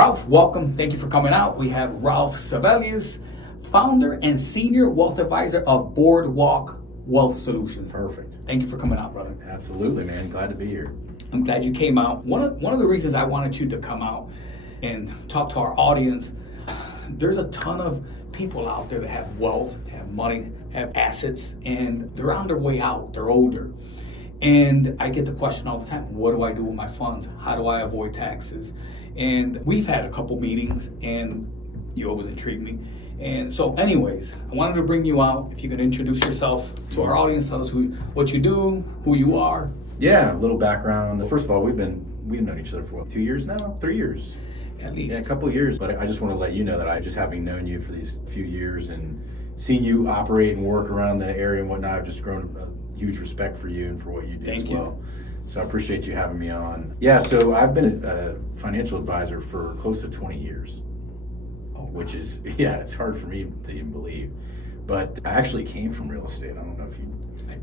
Ralph, welcome. Thank you for coming out. We have Ralph Sevelius, founder and senior wealth advisor of Boardwalk Wealth Solutions. Perfect. Thank you for coming out, brother. Absolutely, man. Glad to be here. I'm glad you came out. One of the reasons I wanted you to come out and talk to our audience, there's a ton of people out there that have wealth, have money, have assets, and they're on their way out. They're older. And I get the question all the time, what do I do with my funds? How do I avoid taxes? And we've had a couple meetings, and you always intrigue me. And so anyways, I wanted to bring you out. If you could introduce yourself to our audience, tell us what you do, who you are. Yeah, a little background. First of all, we've known each other for 2 years now? 3 years. At least. Yeah, a couple of years. But I just want to let you know that I just having known you for these few years and seen you operate and work around the area and whatnot, I've just grown a huge respect for you and for what you do as well. So I appreciate you having me on. Yeah, so I've been a financial advisor for close to 20 years, which is, it's hard for me to even believe. But I actually came from real estate. I don't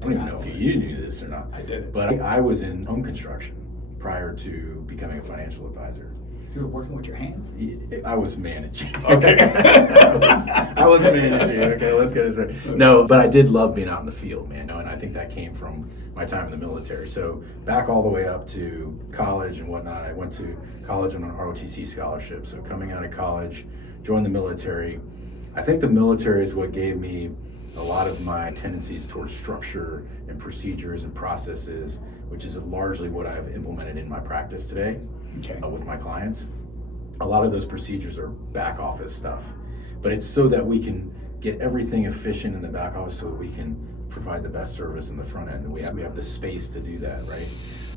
even know if you knew this or not. I did. But I was in home construction prior to becoming a financial advisor. You were working with your hands? I was managing. Okay. I was managing. Okay, let's get it straight. No, but I did love being out in the field, man. And I think that came from my time in the military. So back all the way up to college and whatnot, I went to college on an ROTC scholarship. So coming out of college, joined the military. I think the military is what gave me a lot of my tendencies towards structure and procedures and processes, which is largely what I've implemented in my practice today with my clients. A lot of those procedures are back office stuff, but it's so that we can get everything efficient in the back office so that we can provide the best service in the front end. And we have the space to do that, right?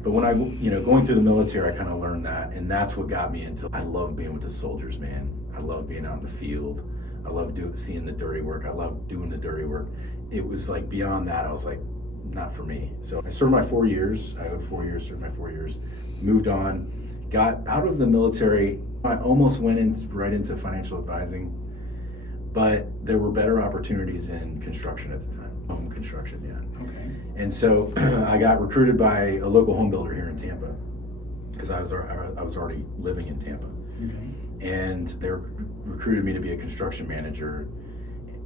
But when I, going through the military, I kind of learned that, and that's what got me into, I love being with the soldiers, man. I love being out in the field. I love seeing the dirty work. I love doing the dirty work. It was like beyond that, I was like, not for me. So I served my 4 years. I owed 4 years, served my 4 years, moved on, got out of the military. I almost went right into financial advising, but there were better opportunities in construction at the time, home construction, yeah. Okay. And so I got recruited by a local home builder here in Tampa because I was already living in Tampa. Okay. And they recruited me to be a construction manager.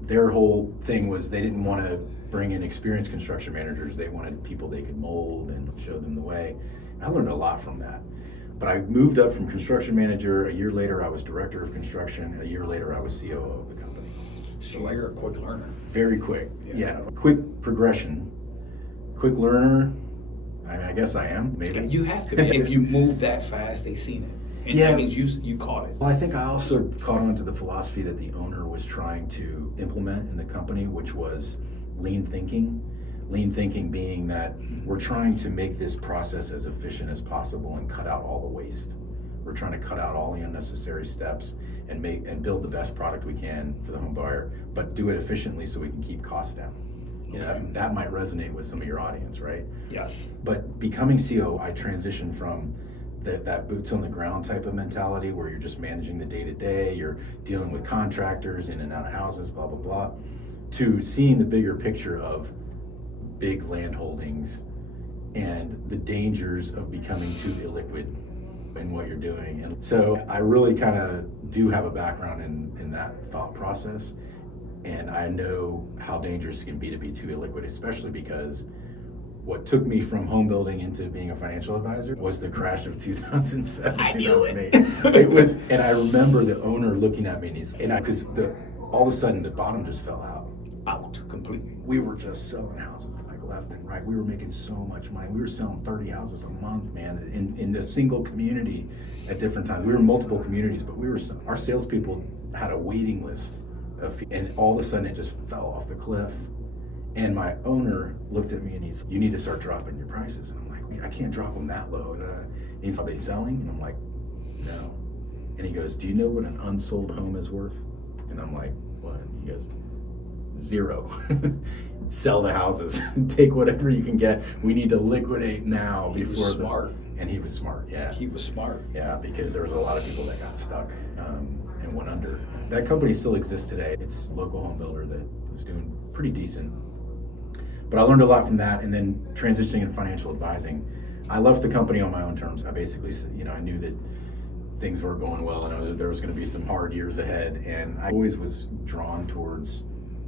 Their whole thing was they didn't want to bring in experienced construction managers. They wanted people they could mold and show them the way. I learned a lot from that. But I moved up from construction manager. A year later, I was director of construction. A year later, I was COO of the company. So you're a quick learner. Very quick. Yeah. Quick progression. Quick learner. I mean, I guess I am, maybe. You have to be. If you move that fast, they seen it. And that means you caught it. Well, I think I also caught on to the philosophy that the owner was trying to implement in the company, which was lean thinking. Lean thinking being that we're trying to make this process as efficient as possible and cut out all the waste. We're trying to cut out all the unnecessary steps and build the best product we can for the home buyer, but do it efficiently so we can keep costs down. That might resonate with some of your audience, right? Yes. But becoming CEO, I transitioned from that boots on the ground type of mentality where you're just managing the day-to-day, you're dealing with contractors in and out of houses, blah, blah, blah, to seeing the bigger picture of big land holdings and the dangers of becoming too illiquid in what you're doing. And so I really kind of do have a background in that thought process. And I know how dangerous it can be to be too illiquid, especially because what took me from home building into being a financial advisor was the crash of 2007, 2008. It was, and I remember the owner looking at me because all of a sudden the bottom just fell out Completely. We were just selling houses like left and right. We were making so much money. We were selling 30 houses a month, man, in a single community at different times. We were in multiple communities, but our salespeople had a waiting list and all of a sudden it just fell off the cliff. And my owner looked at me and he said, "You need to start dropping your prices." And I'm like, "I can't drop them that low." And he's, "Are they selling?" And I'm like, "No." And he goes, "Do you know what an unsold home is worth?" And I'm like, "What?" And he goes, "Zero." Sell the houses. Take whatever you can get. We need to liquidate now He was smart. And he was smart, yeah. He was smart. Yeah, because there was a lot of people that got stuck and went under. That company still exists today. It's a local home builder that was doing pretty decent. But I learned a lot from that, and then transitioning in financial advising. I left the company on my own terms. I basically, I knew that things weren't going well, and there was going to be some hard years ahead. And I always was drawn towards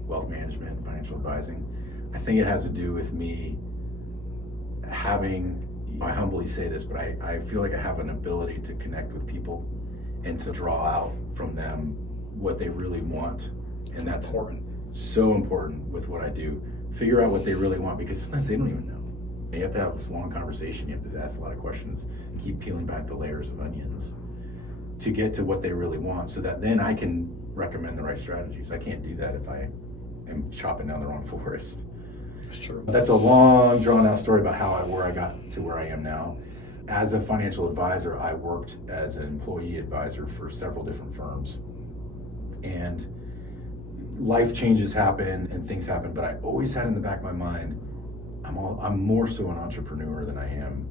wealth management, financial advising. I think it has to do with me having, I humbly say this, but I feel like I have an ability to connect with people and to draw out from them what they really want. And that's important. So important with what I do. Figure out what they really want, because sometimes they don't even know. You have to have this long conversation. You have to ask a lot of questions and keep peeling back the layers of onions to get to what they really want, so that then I can recommend the right strategies. I can't do that if I am chopping down the wrong forest. That's true. That's a long, drawn-out story about where I got to where I am now. As a financial advisor, I worked as an employee advisor for several different firms. And life changes happen and things happen, but I always had in the back of my mind, I'm more so an entrepreneur than I am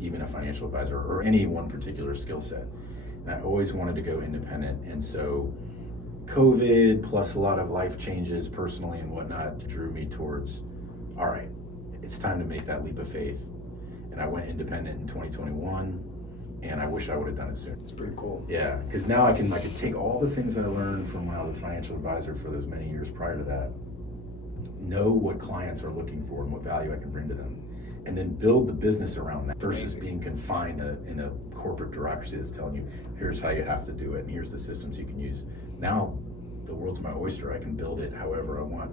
even a financial advisor or any one particular skill set. And I always wanted to go independent. And so COVID plus a lot of life changes personally and whatnot drew me towards, all right, it's time to make that leap of faith. And I went independent in 2021, and I wish I would have done it sooner. It's pretty cool. Yeah, because now I can take all the things I learned from when I was a financial advisor for those many years prior to that, know what clients are looking for and what value I can bring to them, and then build the business around that versus being confined in a corporate bureaucracy that's telling you, here's how you have to do it, and here's the systems you can use. Now, the world's my oyster. I can build it however I want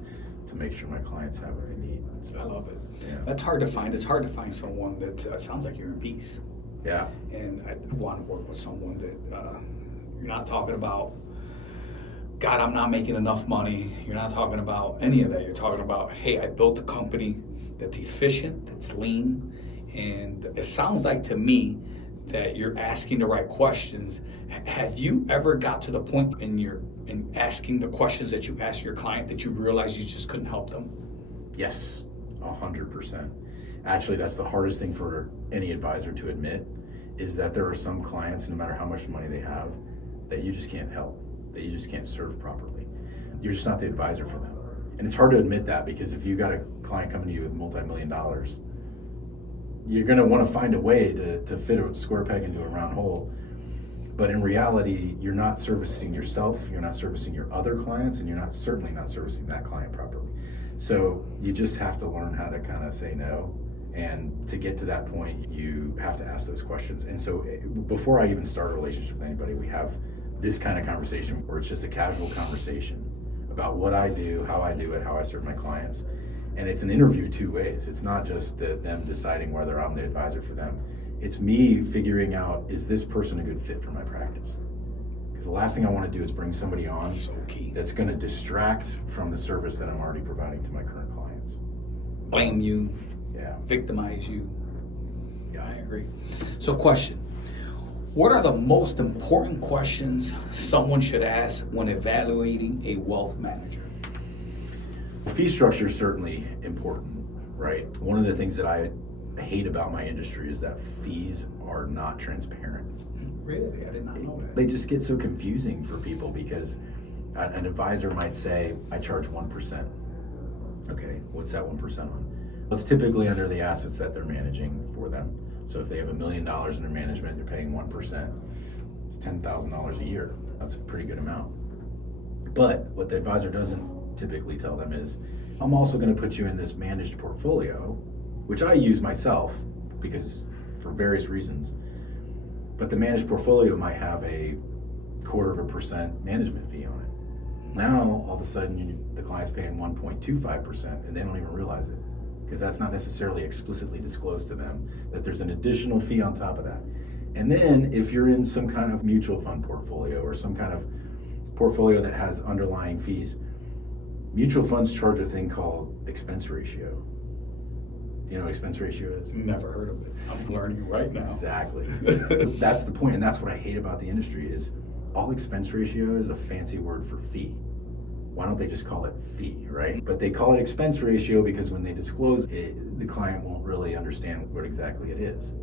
to make sure my clients have what they need. So, I love it. Yeah. That's hard to find. It's hard to find someone that sounds like you're in peace. Yeah. And I want to work with someone that you're not talking about, God, I'm not making enough money. You're not talking about any of that. You're talking about, hey, I built a company that's efficient, that's lean. And it sounds like to me that you're asking the right questions. Have you ever got to the point in asking the questions that you ask your client that you realize you just couldn't help them? Yes, 100%. Actually, that's the hardest thing for any advisor to admit, is that there are some clients, no matter how much money they have, that you just can't help, that you just can't serve properly. You're just not the advisor for them. And it's hard to admit that, because if you've got a client coming to you with multi-million dollars, you're going to want to find a way to fit a square peg into a round hole. But in reality, you're not servicing yourself, you're not servicing your other clients, and you're certainly not servicing that client properly. So you just have to learn how to kind of say no. And to get to that point, you have to ask those questions. And so before I even start a relationship with anybody, we have this kind of conversation where it's just a casual conversation about what I do, how I do it, how I serve my clients. And it's an interview two ways. It's not just them deciding whether I'm the advisor for them. It's me figuring out, is this person a good fit for my practice? Because the last thing I want to do is bring somebody on that's going to distract from the service that I'm already providing to my current clients. Blame you. Yeah. Victimize you. Yeah, I agree. So question, what are the most important questions someone should ask when evaluating a wealth manager? Fee structure is certainly important, right? One of the things that I hate about my industry is that fees are not transparent. Really? I did not know that. They just get so confusing for people, because an advisor might say, I charge 1%. Okay, what's that 1% on? It's typically under the assets that they're managing for them. So if they have $1 million in their management, they're paying 1%. It's $10,000 a year. That's a pretty good amount. But what the advisor doesn't typically tell them is, I'm also going to put you in this managed portfolio, which I use myself because for various reasons. But the managed portfolio might have a 0.25% management fee on it. Now, all of a sudden, the client's paying 1.25%, and they don't even realize it, because that's not necessarily explicitly disclosed to them, that there's an additional fee on top of that. And then if you're in some kind of mutual fund portfolio or some kind of portfolio that has underlying fees, mutual funds charge a thing called expense ratio. Do you know what expense ratio is? Never heard of it. I'm learning right now. Exactly. That's the point, and that's what I hate about the industry, is all expense ratio is a fancy word for fee. Why don't they just call it fee, right? But they call it expense ratio because when they disclose it, the client won't really understand what exactly it is.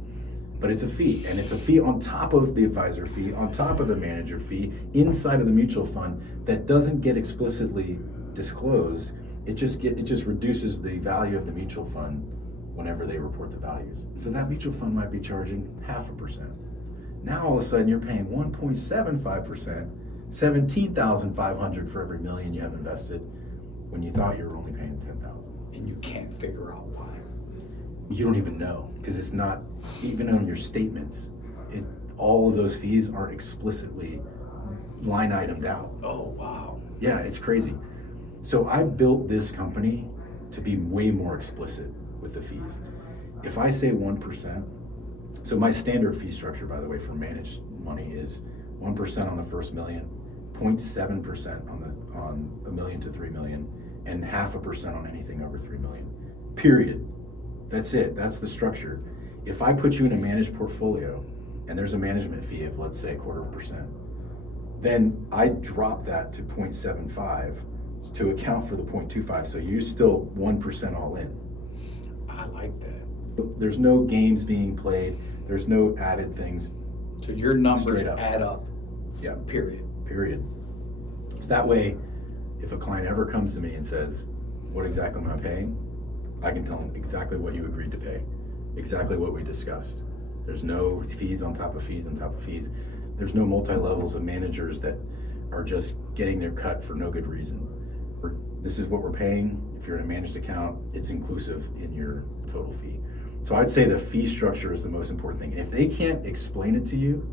But it's a fee, and it's a fee on top of the advisor fee, on top of the manager fee, inside of the mutual fund that doesn't get explicitly disclosed. It just reduces the value of the mutual fund whenever they report the values. So that mutual fund might be charging 0.5%. Now all of a sudden you're paying 1.75%, $17,500 for every million you have invested, when you thought you were only paying $10,000. And you can't figure out why. You don't even know, because it's not even on your statements. All of those fees aren't explicitly line itemed out. Oh, wow. Yeah, it's crazy. So I built this company to be way more explicit with the fees. If I say 1%, so my standard fee structure, by the way, for managed money is 1% on the first million, 0.7% on $1 million to $3 million, and 0.5% on anything over $3 million. Period. That's it. That's the structure. If I put you in a managed portfolio and there's a management fee of, let's say, 0.25%, then I drop that to 0.75 to account for the 0.25. So you're still 1% all in. I like that. There's no games being played. There's no added things. So your numbers add up. Yeah. Period. So that way, if a client ever comes to me and says, what exactly am I paying? I can tell them exactly what you agreed to pay, exactly what we discussed. There's no fees on top of fees on top of fees. There's no multi-levels of managers that are just getting their cut for no good reason. This is what we're paying. If you're in a managed account, it's inclusive in your total fee. So I'd say the fee structure is the most important thing. And if they can't explain it to you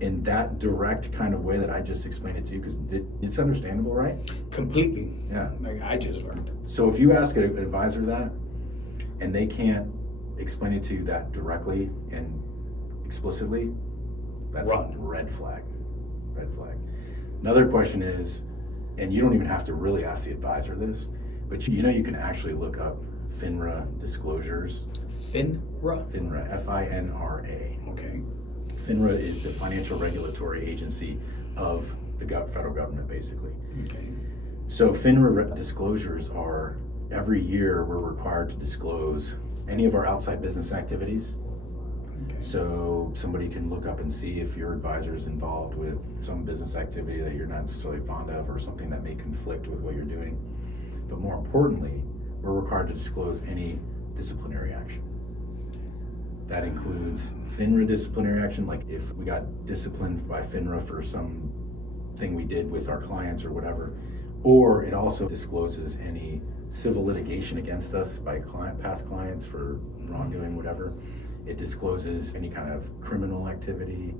in that direct kind of way that I just explained it to you, because it's understandable, right? Completely. Yeah. Like I just learned. So if you ask an advisor that, and they can't explain it to you that directly and explicitly, that's a red flag. Red flag. Another question is, and you don't even have to really ask the advisor this, but you know you can actually look up FINRA disclosures. FINRA? FINRA, F-I-N-R-A. Okay. FINRA is the financial regulatory agency of the federal government, basically. Okay. So FINRA disclosures are, every year we're required to disclose any of our outside business activities. Okay. So somebody can look up and see if your advisor is involved with some business activity that you're not necessarily fond of, or something that may conflict with what you're doing. But more importantly, we're required to disclose any disciplinary action. That includes FINRA disciplinary action, like if we got disciplined by FINRA for something we did with our clients or whatever, or it also discloses any civil litigation against us by past clients for wrongdoing, whatever. It discloses any kind of criminal activity.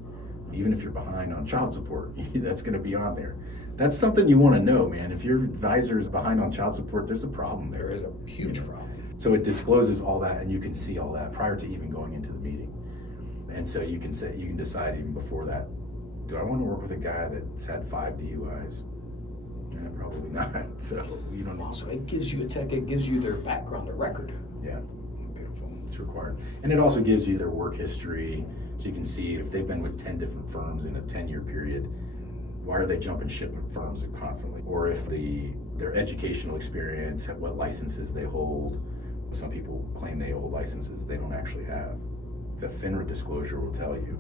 Even if you're behind on child support, that's going to be on there. That's something you want to know, man. If your advisor is behind on child support, there's a problem there. There is a huge problem. So it discloses all that, and you can see all that prior to even going into the meeting. And so you can decide even before that, do I want to work with a guy that's had 5 DUIs? Probably not. So you don't know. So it gives you it gives you their background, their record. Yeah. Beautiful. It's required. And it also gives you their work history, so you can see if they've been with 10 different firms in a 10-year period, why are they jumping ship with firms constantly? Or if their educational experience, what licenses they hold. Some people claim they hold licenses they don't actually have. The FINRA disclosure will tell you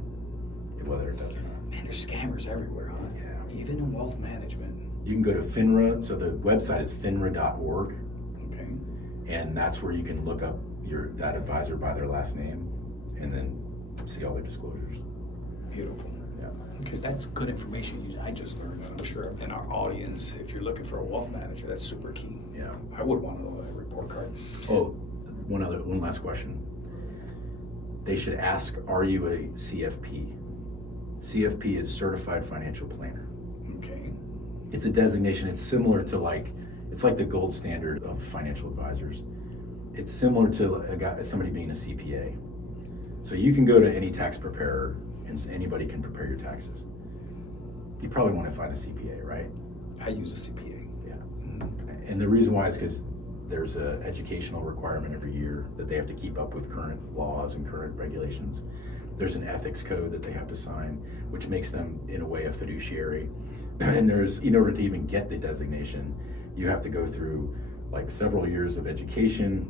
whether it does or not. Man, there's scammers everywhere, huh? Yeah. Even in wealth management. You can go to FINRA, so the website is finra.org. Okay. And that's where you can look up that advisor by their last name and then see all their disclosures. Beautiful. Yeah. Because that's good information I just learned. I'm sure in our audience, if you're looking for a wealth manager, that's super key. Yeah. I would want to know that report card. Oh, one last question. They should ask, are you a CFP? CFP is Certified Financial Planner. Okay. It's a designation. It's similar to it's like the gold standard of financial advisors. It's similar to somebody being a CPA. So you can go to any tax preparer and anybody can prepare your taxes. You probably want to find a CPA, right? I use a CPA. Yeah. Mm-hmm. And the reason why is because there's an educational requirement every year that they have to keep up with current laws and current regulations. There's an ethics code that they have to sign, which makes them, in a way, a fiduciary. And in order to even get the designation, you have to go through several years of education,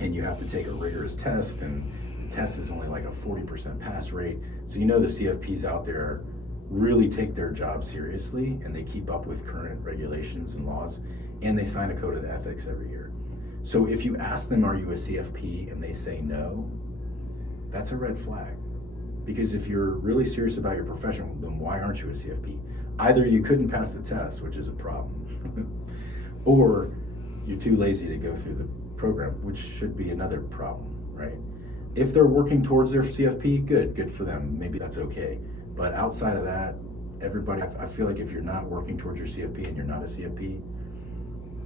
and you have to take a rigorous test, and the test is only a 40% pass rate. So the CFPs out there really take their job seriously, and they keep up with current regulations and laws, and they sign a code of ethics every year. So if you ask them, are you a CFP, and they say no, that's a red flag. Because if you're really serious about your profession, then why aren't you a CFP? Either you couldn't pass the test, which is a problem, or you're too lazy to go through the program, which should be another problem, right? If they're working towards their CFP, good for them. Maybe that's okay. But outside of that, everybody, I feel like if you're not working towards your CFP and you're not a CFP,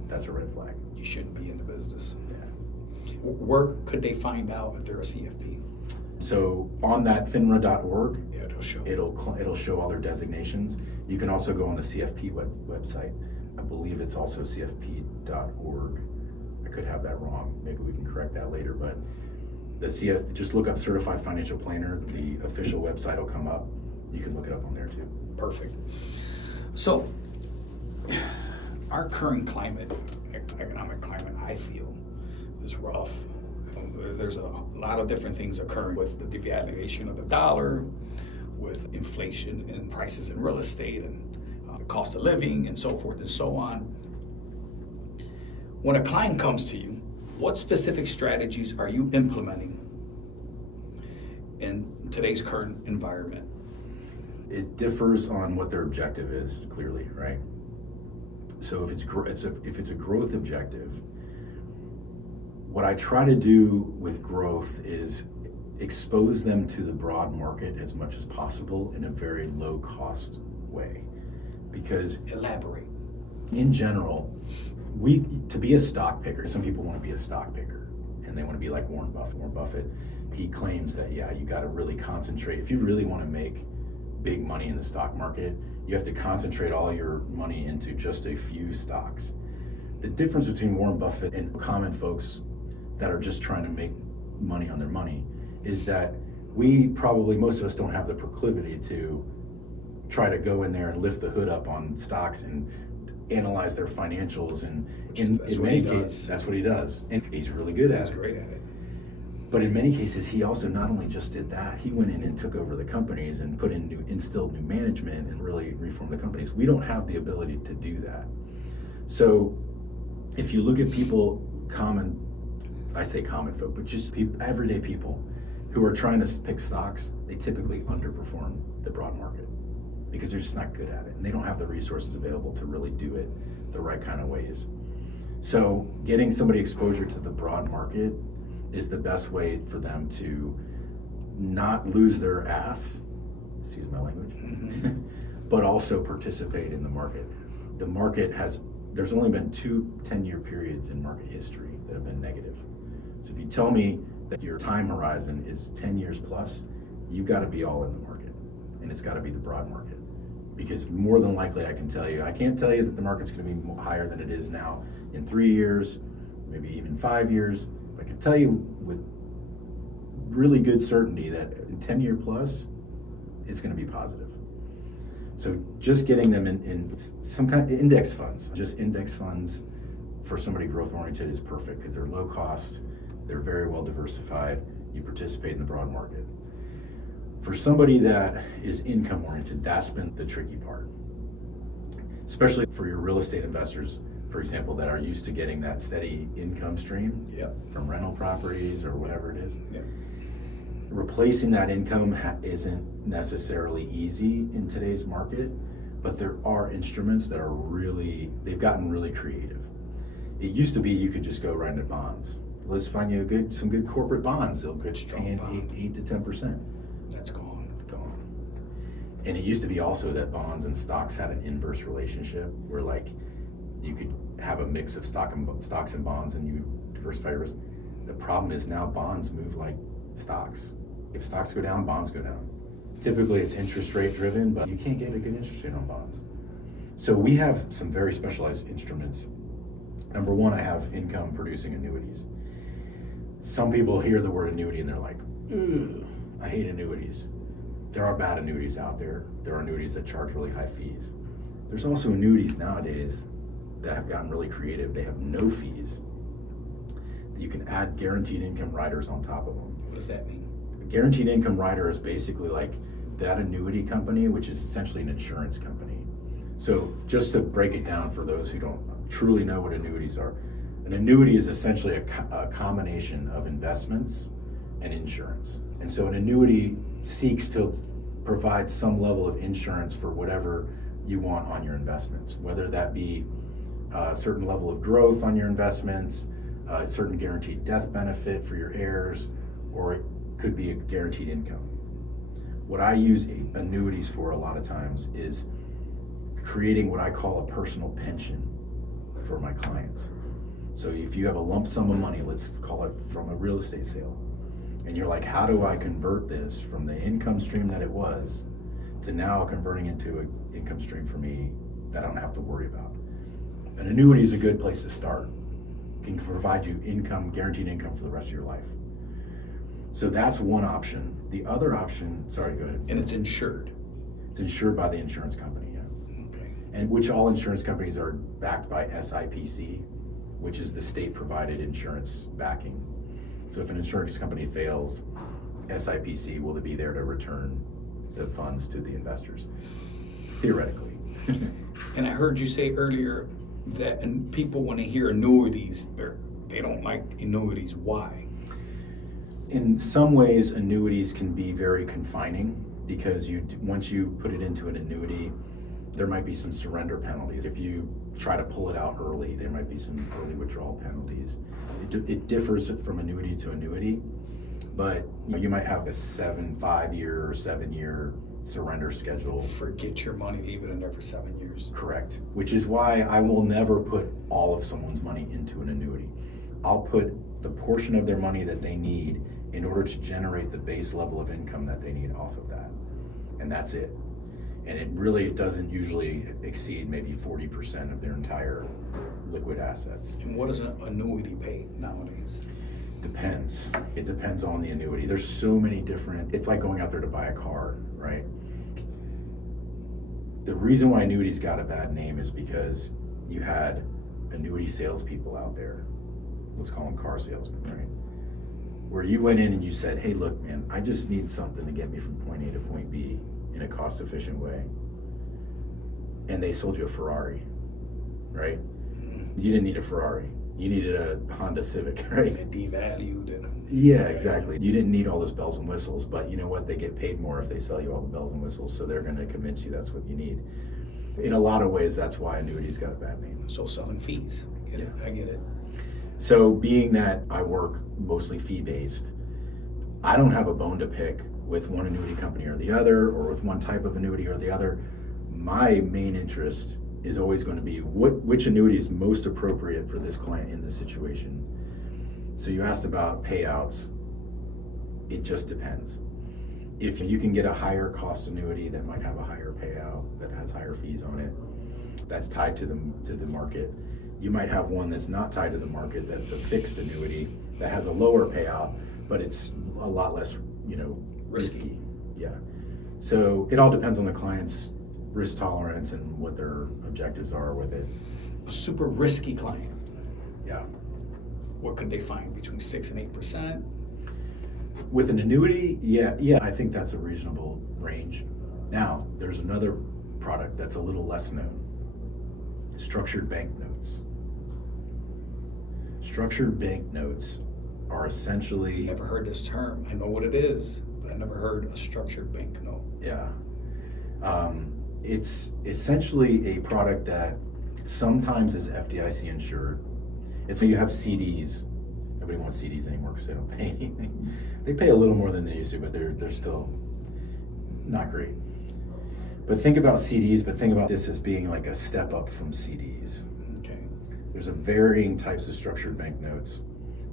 that's a red flag. You shouldn't be in the business. Yeah. Where could they find out if they're a CFP? So on that FINRA.org, Yeah, it'll show. It'll show all their designations. You can also go on the CFP website. I believe it's also CFP.org. I could have that wrong. Maybe we can correct that later. But the just look up Certified Financial Planner. The official website will come up. You can look it up on there too. Perfect. So, our current climate, economic climate, I feel, is rough. There's a lot of different things occurring with the devaluation of the dollar, with inflation in prices in real estate, and the cost of living, and so forth and so on. When a client comes to you, what specific strategies are you implementing in today's current environment? It differs on what their objective is, clearly, right? So if it's a growth objective, what I try to do with growth is expose them to the broad market as much as possible in a very low cost way. Because Elaborate. in general, to be a stock picker, some people want to be a stock picker and they want to be like Warren Buffett. Warren Buffett, he claims that, yeah, you got to really concentrate. If you really want to make big money in the stock market, you have to concentrate all your money into just a few stocks. The difference between Warren Buffett and common folks that are just trying to make money on their money is that most of us don't have the proclivity to try to go in there and lift the hood up on stocks and analyze their financials, and in many cases that's what he does, and he's really good at it. He's great at it. But in many cases, he also not only just did that, he went in and took over the companies and instilled new management and really reformed the companies. We don't have the ability to do that. So if you look at people, I say common folk, but just everyday people who are trying to pick stocks, they typically underperform the broad market because they're just not good at it, and they don't have the resources available to really do it the right kind of ways. So getting somebody exposure to the broad market is the best way for them to not lose their ass, excuse my language, but also participate in the market. The market there's only been 2 10-year periods in market history that have been negative. So if you tell me that your time horizon is 10 years plus, you've got to be all in the market, and it's got to be the broad market. Because more than likely, I can't tell you that the market's going to be higher than it is now in 3 years, maybe even 5 years. I can tell you with really good certainty that in 10-year plus, it's going to be positive. So just getting them in some kind of index funds, just index funds for somebody growth oriented is perfect because they're low cost, they're very well diversified, you participate in the broad market. For somebody that is income oriented, that's been the tricky part. Especially for your real estate investors, for example, that are used to getting that steady income stream from rental properties or whatever it is. Yep. Replacing that income isn't necessarily easy in today's market, but there are instruments that they've gotten really creative. It used to be you could just go right into bonds. Let's find you some good corporate bonds. They'll get paying 8 to 10%. That's gone. And it used to be also that bonds and stocks had an inverse relationship where like you could have a mix of stocks and bonds and you diversify your risk. The problem is now bonds move like stocks. If stocks go down, bonds go down. Typically it's interest rate driven, but you can't get a good interest rate on bonds. So we have some very specialized instruments. Number one, I have income producing annuities. Some people hear the word annuity and they're like, ugh, I hate annuities. There are bad annuities out there. There are annuities that charge really high fees. There's also annuities nowadays that have gotten really creative. They have no fees. You can add guaranteed income riders on top of them. What does that mean? A guaranteed income rider is basically like that annuity company, which is essentially an insurance company. So just to break it down for those who don't truly know what annuities are, an annuity is essentially a combination of investments and insurance. And so an annuity seeks to provide some level of insurance for whatever you want on your investments, whether that be a certain level of growth on your investments, a certain guaranteed death benefit for your heirs, or it could be a guaranteed income. What I use annuities for a lot of times is creating what I call a personal pension for my clients. So if you have a lump sum of money, let's call it from a real estate sale, and you're like, how do I convert this from the income stream that it was to now converting into an income stream for me that I don't have to worry about? An annuity is a good place to start. It can provide you income, guaranteed income for the rest of your life. So that's one option. The other option, sorry, go ahead. And it's insured. It's insured by the insurance company, yeah. Okay. And which all insurance companies are backed by SIPC, which is the state-provided insurance backing. So if an insurance company fails, SIPC will be there to return the funds to the investors, theoretically. And I heard you say earlier that people, when they hear annuities, they don't like annuities. Why? In some ways, annuities can be very confining because once you put it into an annuity, there might be some surrender penalties. If you try to pull it out early, there might be some early withdrawal penalties. It differs from annuity to annuity, but you might have a 5-year or 7-year surrender schedule. Forget your money, leave it in there for 7 years. Correct. Which is why I will never put all of someone's money into an annuity. I'll put the portion of their money that they need in order to generate the base level of income that they need off of that. And that's it. And it doesn't usually exceed maybe 40% of their entire liquid assets. And what does an annuity pay nowadays? Depends. It depends on the annuity. There's so many different, it's like going out there to buy a car, right? The reason why annuities got a bad name is because you had annuity salespeople out there, let's call them car salesmen, right? Where you went in and you said, hey, look, man, I just need something to get me from point A to point B in a cost-efficient way. And they sold you a Ferrari, right? Mm-hmm. You didn't need a Ferrari. You needed a Honda Civic, right? And it devalued it. Yeah, exactly. You didn't need all those bells and whistles, but you know what? They get paid more if they sell you all the bells and whistles, so they're going to convince you that's what you need. In a lot of ways, that's why annuities got a bad name. So selling fees. I get it. So being that I work mostly fee-based, I don't have a bone to pick with one annuity company or the other, or with one type of annuity or the other. My main interest is always going to be which annuity is most appropriate for this client in this situation. So you asked about payouts. It just depends. If you can get a higher cost annuity that might have a higher payout, that has higher fees on it, that's tied to the market. You might have one that's not tied to the market, that's a fixed annuity that has a lower payout, but it's a lot less, risky. Yeah. So it all depends on the client's risk tolerance and what their objectives are with it. A super risky client. Yeah. What could they find between 6 and 8%? With an annuity, yeah, I think that's a reasonable range. Now, there's another product that's a little less known. Structured bank notes. Structured bank notes are essentially... Never heard this term. I know what it is, but I never heard a structured bank note. Yeah. It's essentially a product that sometimes is FDIC insured. It's so you have CDs. Nobody wants CDs anymore because they don't pay anything. They pay a little more than they used to, but they're still not great. But think about CDs, but think about this as being like a step up from CDs. Okay. There's a varying types of structured bank notes.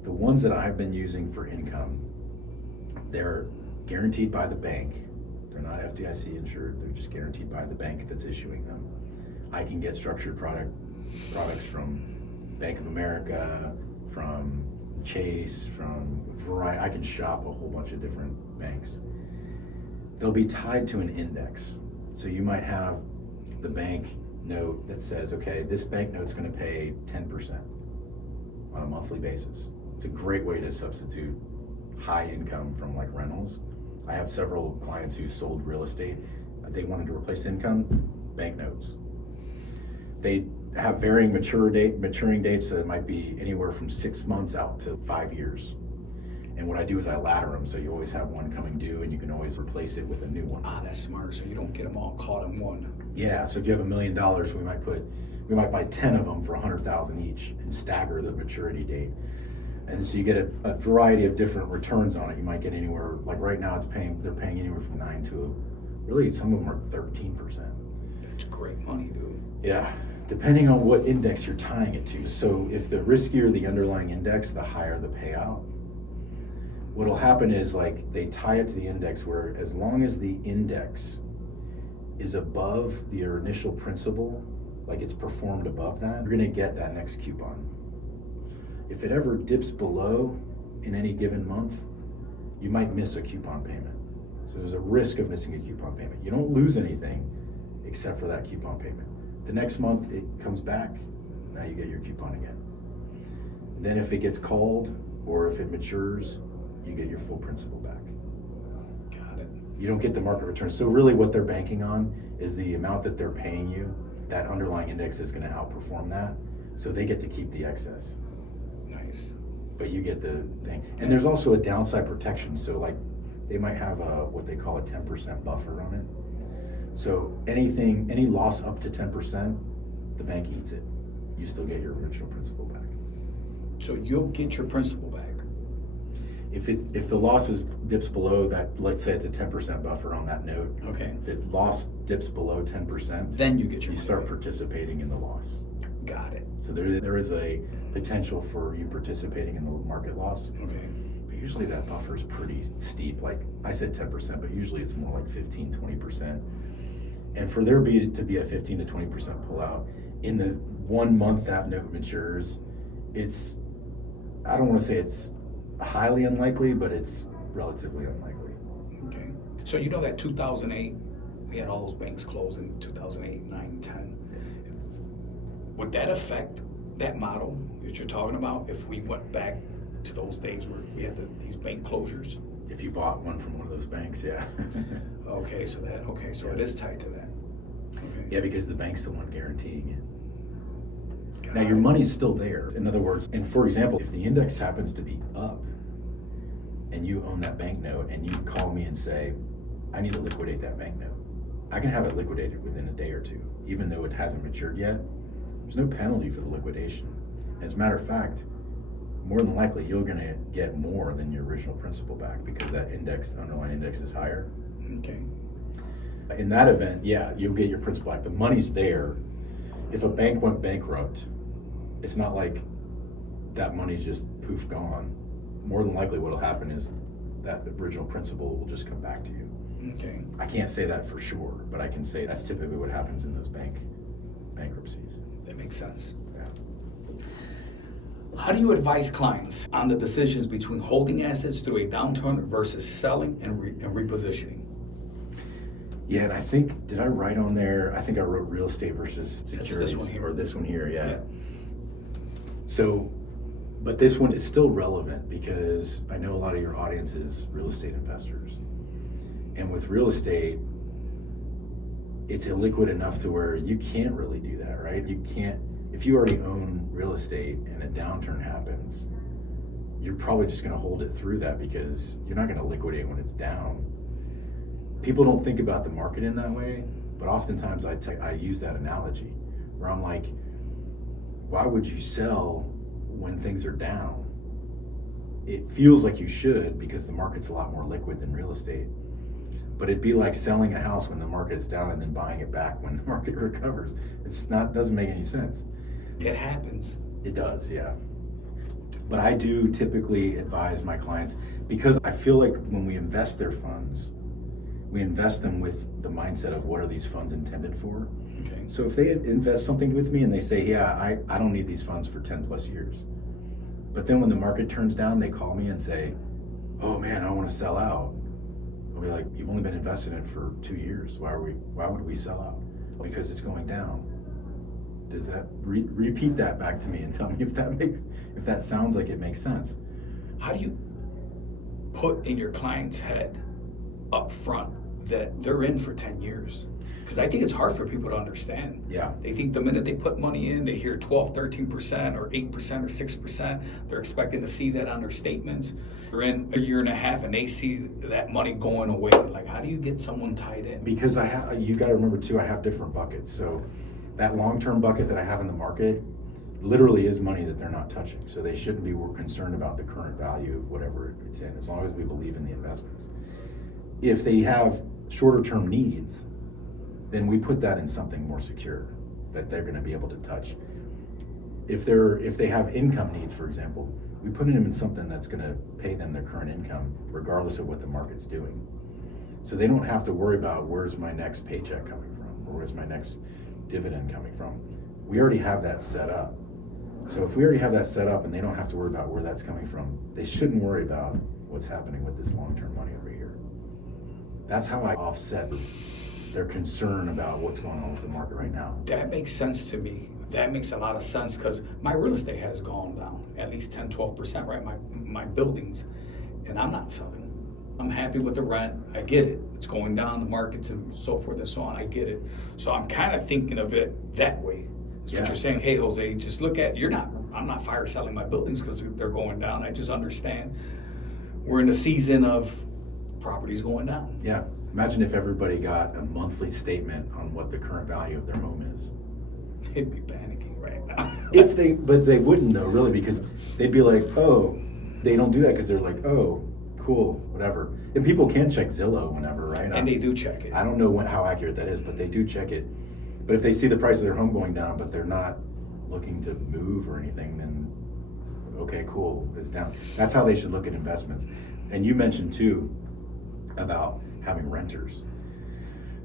The ones that I've been using for income, they're guaranteed by the bank. They're not FDIC insured. They're just guaranteed by the bank that's issuing them. I can get structured products from Bank of America, from Chase, from Variety. I can shop a whole bunch of different banks. They'll be tied to an index. So you might have the bank note that says, okay, this bank note's going to pay 10% on a monthly basis. It's a great way to substitute high income from like rentals. I have several clients who sold real estate. They wanted to replace income, bank notes. They have varying maturing dates, so it might be anywhere from 6 months out to 5 years. And what I do is I ladder them, so you always have one coming due, and you can always replace it with a new one. That's smart, so you don't get them all caught in one. Yeah, so if you have $1 million, we might buy 10 of them for $100,000 each and stagger the maturity date. And so you get a variety of different returns on it. You might get anywhere, like right now they're paying anywhere from 9 to, really some of them are 13%. That's great money, dude. Yeah, depending on what index you're tying it to. So if the riskier the underlying index, the higher the payout. What'll happen is like they tie it to the index where as long as the index is above your initial principal, like it's performed above that, you're gonna get that next coupon. If it ever dips below in any given month, you might miss a coupon payment. So there's a risk of missing a coupon payment. You don't lose anything except for that coupon payment. The next month it comes back, now you get your coupon again. Then if it gets called or if it matures, you get your full principal back. Got it. You don't get the market return. So really what they're banking on is the amount that they're paying you. That underlying index is going to outperform that. So they get to keep the excess. Nice. But you get the thing. And there's also a downside protection. So like they might have what they call a 10% buffer on it. So any loss up to 10%, the bank eats it. You still get your original principal back. So you'll get your principal back. If the loss dips below that, let's say it's a 10% buffer on that note. Okay. If it loss dips below 10%, then you get your. You start participating in the loss. Got it. So there is a potential for you participating in the market loss. Okay. But usually that buffer is pretty steep. Like I said 10%, but usually it's more like 15, 20%. And for there to be a 15 to 20% pullout in the 1 month that note matures, I don't want to say it's highly unlikely, but it's relatively unlikely. Okay. So you know that 2008, we had all those banks close in 2008, 9, 10. Would that affect that model that you're talking about if we went back to those days where we had these bank closures? If you bought one from one of those banks, yeah. Okay, so it is tied to that. Okay. Yeah, because the bank's the one guaranteeing it. Now your money's still there. In other words, and for example, if the index happens to be up and you own that banknote and you call me and say, I need to liquidate that banknote, I can have it liquidated within a day or two, even though it hasn't matured yet. There's no penalty for the liquidation. As a matter of fact, more than likely you're going to get more than your original principal back because that index, the underlying index, is higher. Okay. In that event, yeah, you'll get your principal back. The money's there. If a bank went bankrupt, it's not like that money's just poof gone. More than likely what'll happen is that original principal will just come back to you. Okay. I can't say that for sure, but I can say that's typically what happens in those bankruptcies. That makes sense. Yeah. How do you advise clients on the decisions between holding assets through a downturn versus selling and repositioning? Yeah, and I think, did I write on there, I think I wrote real estate versus securities. This one here. Or this one here, yeah. So, but this one is still relevant because I know a lot of your audience is real estate investors. And with real estate, it's illiquid enough to where you can't really do that, right? You can't, if you already own real estate and a downturn happens, you're probably just going to hold it through that because you're not going to liquidate when it's down. People don't think about the market in that way, but oftentimes I use that analogy where I'm like, why would you sell when things are down? It feels like you should because the market's a lot more liquid than real estate. But it'd be like selling a house when the market's down and then buying it back when the market recovers. Doesn't make any sense. It happens. It does, yeah. But I do typically advise my clients because I feel like when we invest their funds, we invest them with the mindset of what are these funds intended for. Okay. So if they invest something with me and they say, yeah, I don't need these funds for 10 plus years. But then when the market turns down, they call me and say, oh man, I want to sell out. I'll be like, you've only been invested in it for 2 years. Why would we sell out? Because it's going down. Does that, repeat that back to me and tell me if that sounds like it makes sense. How do you put in your client's head up front that they're in for 10 years. Because I think it's hard for people to understand. Yeah. They think the minute they put money in, they hear 12, 13% or 8% or 6%. They're expecting to see that on their statements. They're in a year and a half and they see that money going away. Like, how do you get someone tied in? Because you got to remember too, I have different buckets. So that long-term bucket that I have in the market literally is money that they're not touching. So they shouldn't be concerned about the current value of whatever it's in, as long as we believe in the investments. If they have shorter-term needs, then we put that in something more secure that they're going to be able to touch. If they have income needs, for example, we put them in something that's going to pay them their current income regardless of what the market's doing. So they don't have to worry about where's my next paycheck coming from or where's my next dividend coming from. We already have that set up. So if we already have that set up and they don't have to worry about where that's coming from, they shouldn't worry about what's happening with this long-term money over here. That's how I offset their concern about what's going on with the market right now. That makes sense to me. That makes a lot of sense because my real estate has gone down at least 10, 12%, right? My buildings, and I'm not selling. I'm happy with the rent. I get it. It's going down the markets and so forth and so on. I get it. So I'm kind of thinking of it that way. So what you're saying, hey, Jose, just look at, I'm not fire selling my buildings because they're going down. I just understand we're in a season of properties going down. Yeah. Imagine if everybody got a monthly statement on what the current value of their home is. They'd be panicking right now. But they wouldn't though, really, because they'd be like, oh, they don't do that because they're like, oh, cool, whatever. And people can check Zillow whenever, right? And they do check it. I don't know how accurate that is, but they do check it. But if they see the price of their home going down, but they're not looking to move or anything, then okay, cool, it's down. That's how they should look at investments. And you mentioned too about having renters.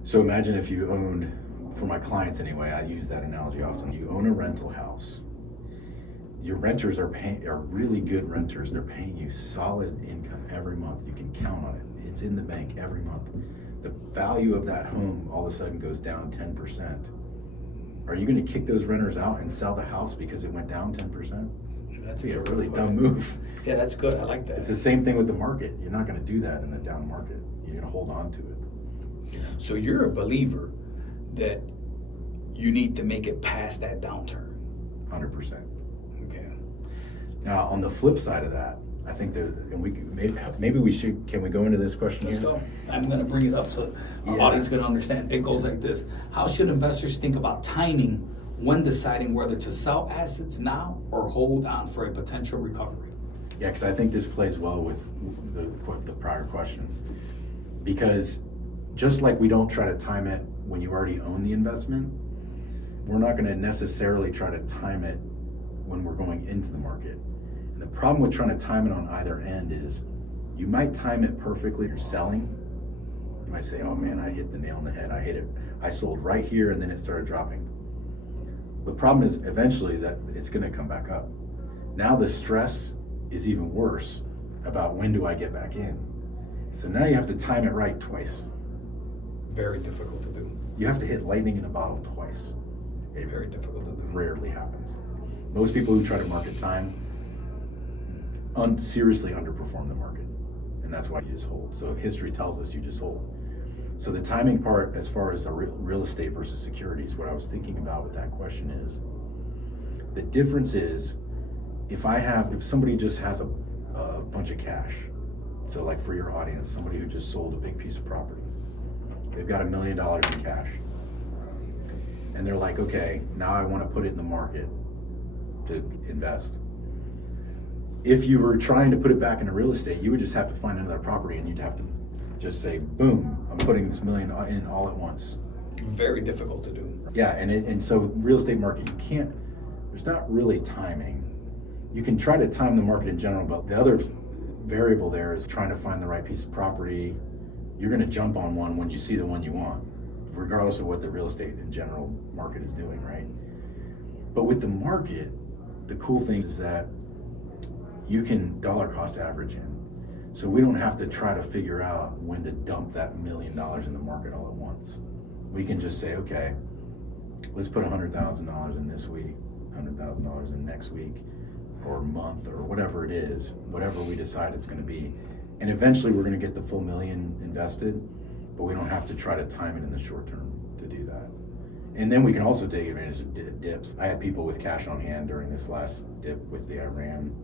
So imagine if you owned, for my clients anyway, I use that analogy often, you own a rental house. Your renters are really good renters. They're paying you solid income every month. You can count on it. It's in the bank every month. The value of that home all of a sudden goes down 10%. Are you going to kick those renters out and sell the house because it went down 10%? That'd be a really dumb move. Yeah, that's good. I like that. It's the same thing with the market. You're not going to do that in the down market. You're going to hold on to it. So you're a believer that you need to make it past that downturn. 100%. Okay. Now, on the flip side of that, I think that, and maybe we should, can we go into this question Let's here? go. I'm going to bring it up so our audience is going to understand. It goes like this. How should investors think about timing when deciding whether to sell assets now or hold on for a potential recovery? Yeah, because I think this plays well with the prior question. Because just like we don't try to time it when you already own the investment, we're not going to necessarily try to time it when we're going into the market. And the problem with trying to time it on either end is you might time it perfectly. You're selling. You might say, oh man, I hit the nail on the head. I hit it. I sold right here and then it started dropping. The problem is eventually that it's going to come back up. Now the stress is even worse about when do I get back in. So now you have to time it right twice. Very difficult to do. You have to hit lightning in a bottle twice. It Very difficult to do. rarely happens. Most people who try to market time seriously underperform the market. And that's why you just hold. So history tells us you just hold. So the timing part, as far as real estate versus securities, what I was thinking about with that question is, the difference is, if somebody just has a bunch of cash, so like for your audience, somebody who just sold a big piece of property, they've got $1 million in cash, and they're like, okay, now I want to put it in the market to invest. If you were trying to put it back into real estate, you would just have to find another property and you'd have to just say, boom, I'm putting this $1 million in all at once. Very difficult to do. Yeah, and so real estate market, there's not really timing. You can try to time the market in general, but the other variable there is trying to find the right piece of property. You're going to jump on one when you see the one you want, regardless of what the real estate in general market is doing, right? But with the market, the cool thing is that you can dollar cost average in. So we don't have to try to figure out when to dump that $1 million in the market all at once. We can just say, okay, let's put $100,000 in this week, $100,000 in next week, or month, or whatever it is, whatever we decide it's going to be. And eventually we're going to get the full $1 million invested. but we don't have to try to time it in the short term to do that. And then we can also take advantage of dips. I had people with cash on hand during this last dip with the Iran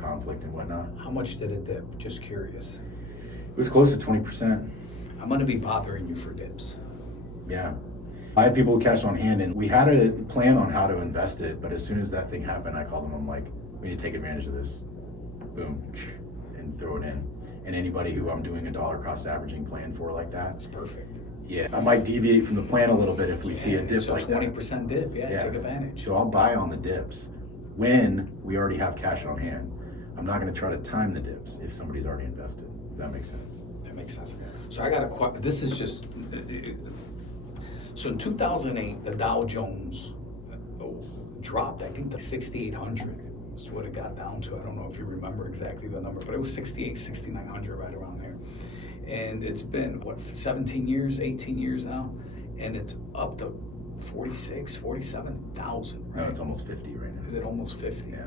conflict and whatnot. How much did it dip? Just curious. It was close to 20%. I'm going to be bothering you for dips. Yeah. I had people with cash on hand, and we had a plan on how to invest it, but as soon as that thing happened, I called them. I'm like, we need to take advantage of this. Boom, and throw it in. And anybody who I'm doing a dollar cost averaging plan for like that. It's perfect. Yeah, I might deviate from the plan a little bit if we see a dip like 20% dip, take advantage. So I'll buy on the dips when we already have cash on hand. I'm not going to try to time the dips if somebody's already invested. If that makes sense. That makes sense. So I got a question. This is just, so in 2008, the Dow Jones dropped, I think, to 6,800. That's what it got down to. I don't know if you remember exactly the number, but it was 6,900, right around there. And it's been, 17 years, 18 years now, and it's up to 47,000, right? No, it's almost 50 right now. Is it almost 50? Yeah.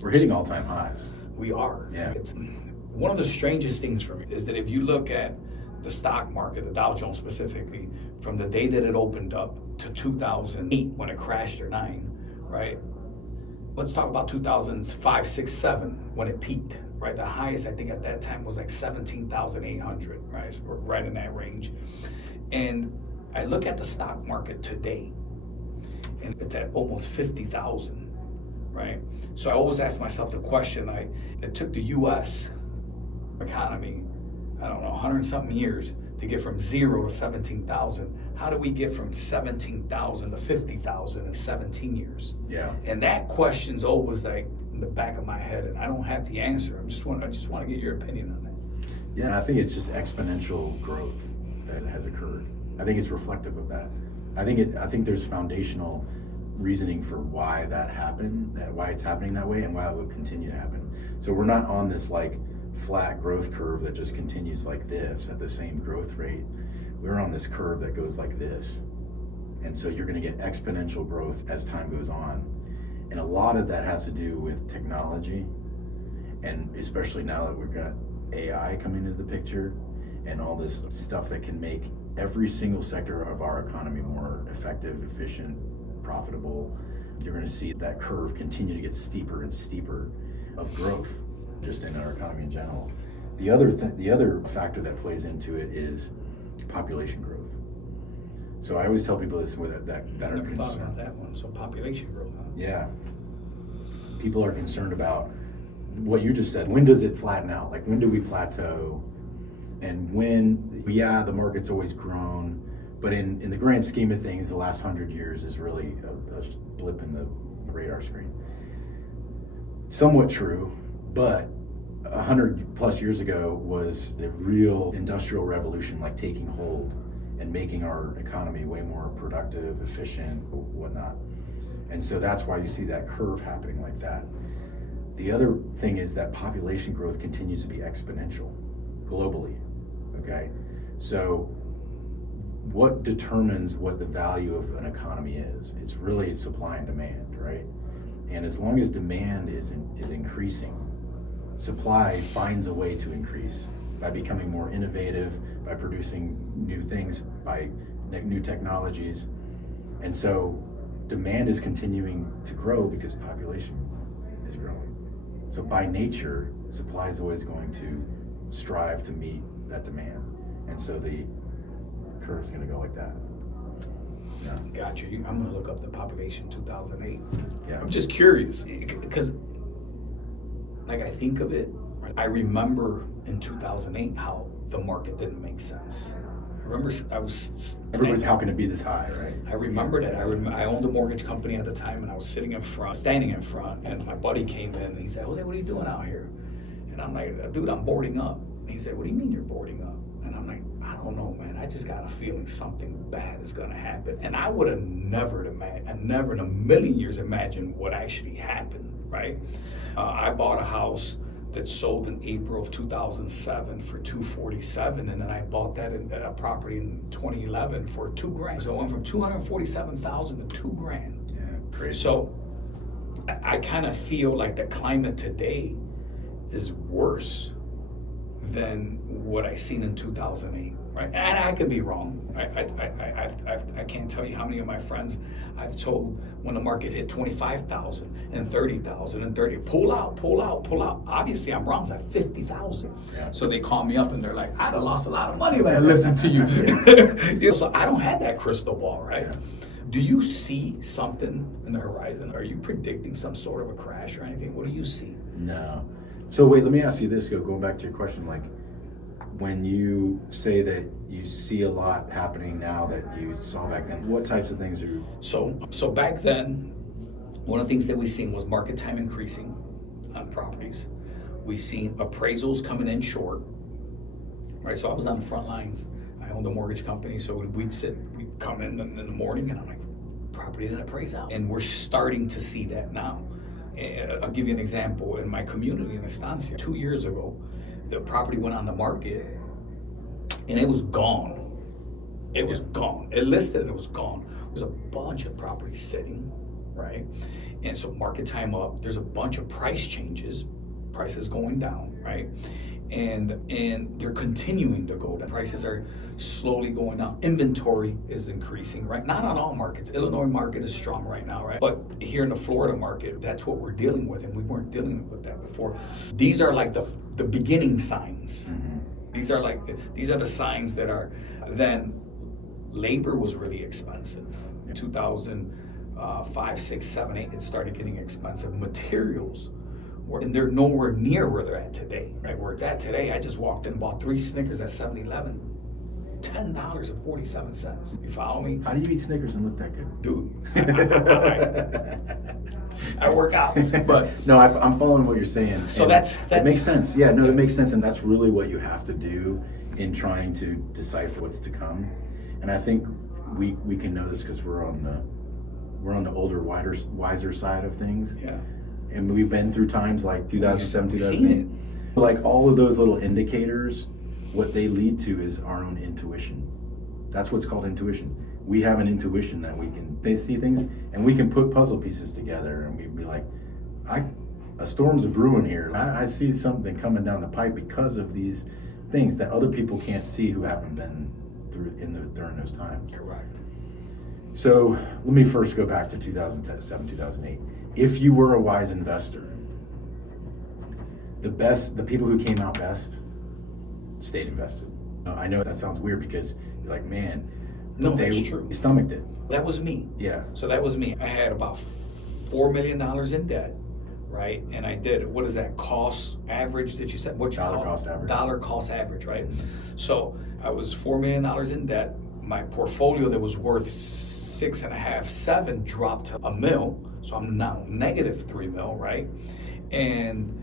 We're hitting all-time highs. We are. Yeah. It's, one of the strangest things for me is that if you look at the stock market, the Dow Jones specifically, from the day that it opened up to 2008 when it crashed, or 9, right? Let's talk about 2005, 6, 7 when it peaked, right? The highest I think at that time was like 17,800, right? So right in that range. And I look at the stock market today, and it's at almost 50,000, right? So I always ask myself the question, it took the U.S. economy, I don't know, 100-something years to get from 0 to 17,000. How do we get from 17,000 to 50,000 in 17 years? Yeah. And that question's always like in the back of my head, and I don't have the answer. I just want to get your opinion on that. Yeah, I think it's just exponential growth that has occurred. I think it's reflective of that. I think there's foundational reasoning for why that happened, why it's happening that way, and why it would continue to happen. So we're not on this like flat growth curve that just continues like this at the same growth rate. We're on this curve that goes like this. And so you're going to get exponential growth as time goes on. And a lot of that has to do with technology, and especially now that we've got AI coming into the picture and all this stuff that can make every single sector of our economy more effective, efficient, profitable. You're going to see that curve continue to get steeper and steeper of growth just in our economy in general. The other factor that plays into it is population growth. So I always tell people this that are Never concerned. thought about that one. So population growth, huh? Yeah. People are concerned about what you just said. When does it flatten out? Like, when do we plateau? And when, yeah, the market's always grown, but in the grand scheme of things, the last 100 years is really a blip in the radar screen. Somewhat true, but 100 plus years ago was the real industrial revolution, like taking hold and making our economy way more productive, efficient, whatnot. And so that's why you see that curve happening like that. The other thing is that population growth continues to be exponential globally, okay? So what determines what the value of an economy is? It's really supply and demand, right? And as long as demand is increasing, supply finds a way to increase by becoming more innovative, by producing new things, by new technologies. And so demand is continuing to grow because population is growing. So by nature, supply is always going to strive to meet that demand. And so the curve is going to go like that. Yeah. Got you. I'm going to look up the population 2008. Yeah. I'm just curious because, like, I think of it, I remember in 2008 how the market didn't make sense. I remember I was... Everybody's, how can it be this high, right? I remember that. I owned a mortgage company at the time, and I was standing in front, and my buddy came in, and he said, Jose, what are you doing out here? And I'm like, dude, I'm boarding up. And he said, what do you mean you're boarding up? And I'm like, I don't know, man. I just got a feeling something bad is going to happen. And I would have never in a million years imagined what actually happened, right? I bought a house that sold in April of 2007 for $247, and then I bought that a property in 2011 for $2,000. So I went from $247,000 to $2,000. Yeah, crazy. So I kind of feel like the climate today is worse than what I seen in 2008. right? And I could be wrong. I can't tell you how many of my friends I've told when the market hit 25,000 and 30,000 and 30, pull out. Obviously, I'm wrong. It's at 50,000. Yeah. So they call me up and they're like, I'd have lost a lot of money when I listened to you. So I don't have that crystal ball, right? Yeah. Do you see something in the horizon? Are you predicting some sort of a crash or anything? What do you see? No. So wait, let me ask you this, going back to your question, like when you say that you see a lot happening now that you saw back then, what types of things are you? So back then, one of the things that we seen was market time increasing on properties. We seen appraisals coming in short, right? So I was on the front lines. I owned a mortgage company, so we'd come in the morning and I'm like, property didn't appraise out. And we're starting to see that now. I'll give you an example. In my community in Estancia, 2 years ago, the property went on the market and it was gone. It was gone. It listed, it was gone. There's a bunch of properties sitting, right? And so market time up, there's a bunch of price changes, prices going down, right? And they're continuing to go down. Prices are slowly going down. Inventory is increasing, right? Not on all markets. Illinois market is strong right now, right? But here in the Florida market, that's what we're dealing with, and we weren't dealing with that before. These are like the beginning signs. Mm-hmm. These are the signs that are. Then labor was really expensive. In 2005, 6, 7, 8, it started getting expensive. Materials. And they're nowhere near where they're at today, right? Where it's at today, I just walked in and bought 3 Snickers at 7-Eleven, $10.47. You follow me? How do you eat Snickers and look that good? Dude, I work out, but no, I'm following what you're saying. So that's it makes sense. Yeah, no, it makes sense, and that's really what you have to do in trying to decipher what's to come. And I think we can know this because we're on the older, wiser side of things. Yeah. And we've been through times like 2007, 2008. Like all of those little indicators, what they lead to is our own intuition. That's what's called intuition. We have an intuition that they see things and we can put puzzle pieces together and we'd be like, a storm's a brewing here. I see something coming down the pipe because of these things that other people can't see who haven't been through during those times. Correct. So let me first go back to 2007, 2008. If you were a wise investor, the people who came out best stayed invested. I know that sounds weird because you're like, man, no, that's true. They stomached it. That was me. Yeah. So that was me. I had about $4 million in debt, right? And I did, what is that, cost average that you said? What you dollar call cost average. Dollar cost average, right? So I was $4 million in debt. My portfolio that was worth 6.5, 7 dropped to $1 million. So I'm now negative $3 million, right? And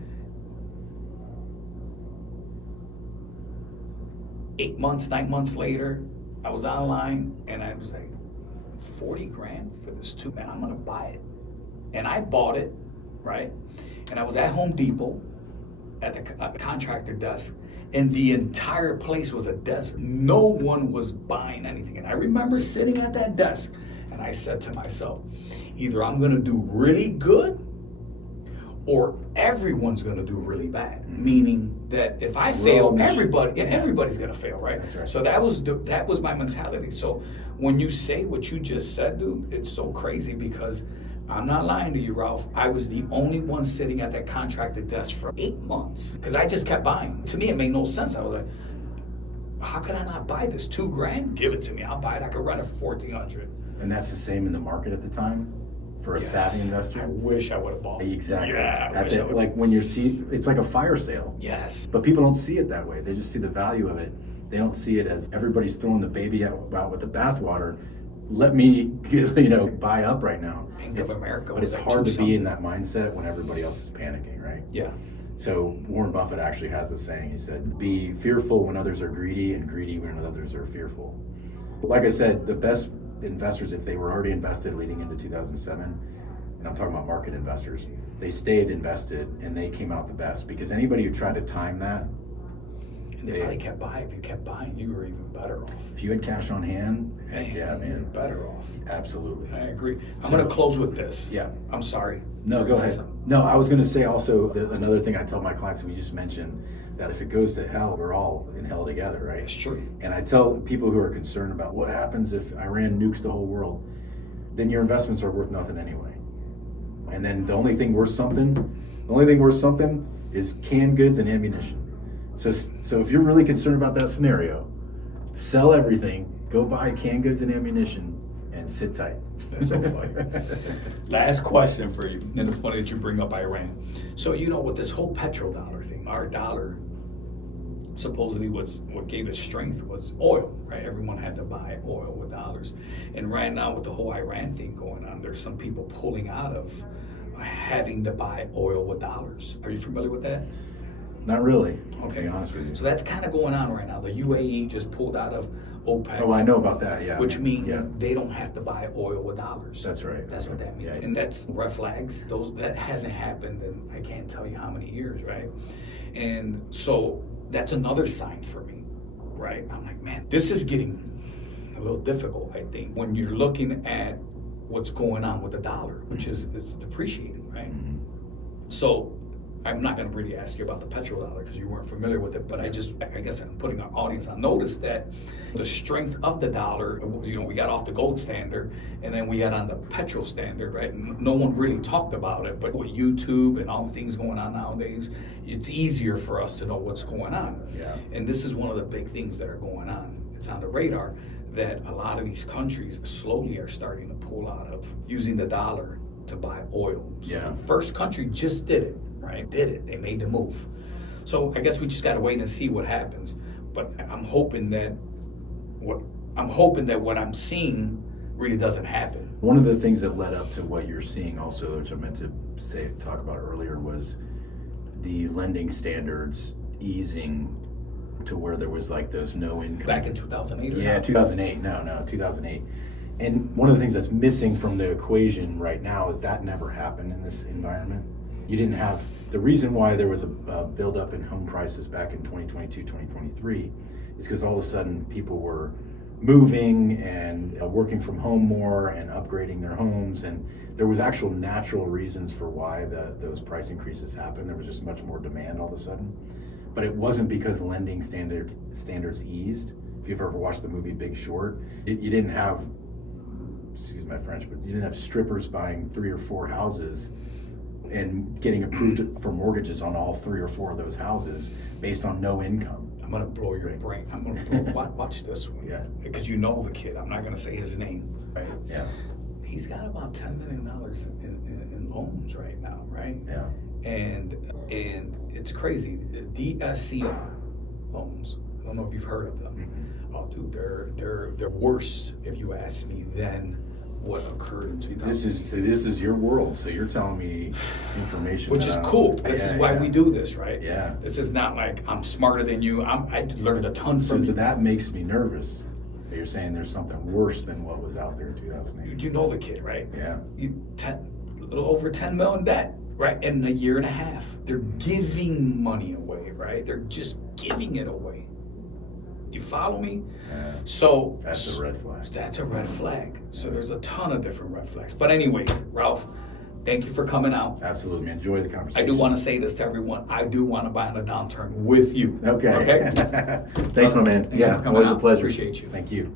8 months, 9 months later, I was online and I was like, 40 grand for this too, man, I'm gonna buy it. And I bought it, right? And I was at Home Depot at the contractor desk, and the entire place was a desert. No one was buying anything. And I remember sitting at that desk and I said to myself, either I'm gonna do really good or everyone's gonna do really bad. Mm-hmm. Meaning that if I fail, everybody's gonna fail, right? That's right. So that was my mentality. So when you say what you just said, dude, it's so crazy because I'm not lying to you, Ralph. I was the only one sitting at that contracted desk for 8 months because I just kept buying. To me, it made no sense. I was like, how could I not buy this? $2,000? Give it to me. I'll buy it. I could run it for $1,400. And that's the same in the market at the time for a savvy investor. I wish I would have bought it. Exactly. Yeah. Like when it's like a fire sale. Yes. But people don't see it that way. They just see the value of it. They don't see it as everybody's throwing the baby out with the bathwater. Let me buy up right now. Bank of America. But it's hard to be in that mindset when everybody else is panicking, right? Yeah. So Warren Buffett actually has a saying. He said, be fearful when others are greedy and greedy when others are fearful. Like I said, the best investors, if they were already invested leading into 2007, and I'm talking about market investors, they stayed invested and they came out the best, because anybody who tried to time that And they probably kept buying. If you kept buying, you were even better off. If you had cash on hand, heck yeah, man. Better off. Absolutely. I agree. I'm going to close with this. Yeah. I'm sorry. No, go ahead. No, I was going to say also that another thing I tell my clients, we just mentioned that if it goes to hell, we're all in hell together, right? That's true. And I tell people who are concerned about what happens if Iran nukes the whole world, then your investments are worth nothing anyway. And then the only thing worth something is canned goods and ammunition. So if you're really concerned about that scenario, sell everything, go buy canned goods and ammunition, and sit tight. That's so funny. Last question for you, and it's funny that you bring up Iran. So with this whole petrodollar thing, our dollar supposedly what gave it strength was oil, right? Everyone had to buy oil with dollars. And right now with the whole Iran thing going on, there's some people pulling out of having to buy oil with dollars. Are you familiar with that? Not really, okay. To be honest with you. So that's kind of going on right now. The UAE just pulled out of OPEC. Oh, I know about that, yeah. Which means they don't have to buy oil with dollars. That's right. That's what that means. Yeah. And that's red flags. That hasn't happened in I can't tell you how many years, right? And so that's another sign for me, right? I'm like, man, this is getting a little difficult, I think, when you're looking at what's going on with the dollar, which is depreciating, right? Mm-hmm. So I'm not going to really ask you about the petrodollar because you weren't familiar with it, but I guess I'm putting our audience on notice that the strength of the dollar, we got off the gold standard and then we got on the petro standard, right? And no one really talked about it, but with YouTube and all the things going on nowadays, it's easier for us to know what's going on. Yeah. And this is one of the big things that are going on. It's on the radar that a lot of these countries slowly are starting to pull out of using the dollar to buy oil. So Yeah. the first country just did it. Right? Did it. They made the move. So I guess we just got to wait and see what happens. But I'm hoping that what I'm seeing really doesn't happen. One of the things that led up to what you're seeing also, which I meant to talk about earlier, was the lending standards easing to where there was like those no income. Back in 2008 or Yeah, not? 2008. No, 2008. And one of the things that's missing from the equation right now is that never happened in this environment. You didn't have the reason why there was a buildup in home prices back in 2022, 2023 is because all of a sudden people were moving and working from home more and upgrading their homes, and there was actual natural reasons for why those price increases happened. There was just much more demand all of a sudden, but it wasn't because lending standards eased. If you've ever watched the movie Big Short, you didn't have, excuse my French, but you didn't have strippers buying 3 or 4 houses and getting approved for mortgages on all 3 or 4 of those houses based on no income. I'm going to blow your brain. I'm going to watch this one. Yeah. Because you know the kid. I'm not going to say his name. Right? Yeah. He's got about $10 million in loans right now, right? Yeah. And it's crazy. DSCR loans. I don't know if you've heard of them. Mm-hmm. Oh, dude, they're worse, if you ask me, than what occurred in 2000. This is your world, so you're telling me information, which is cool. This is why we do this, right? Yeah. This is not like I'm smarter than you. I learned a ton from you. So that makes me nervous. So you're saying there's something worse than what was out there in 2008. You know the kid, right? Yeah. A little over 10 million debt, right? In a year and a half, they're giving money away, right? They're just giving it away. You follow me? Yeah. So that's a red flag. That's a red flag. So there's a ton of different red flags. But anyways, Ralph, thank you for coming out. Absolutely, enjoy the conversation. I do want to say this to everyone. I do want to buy on a downturn with you. Okay. Thanks, my man. Yeah, always a pleasure. Appreciate you. Thank you.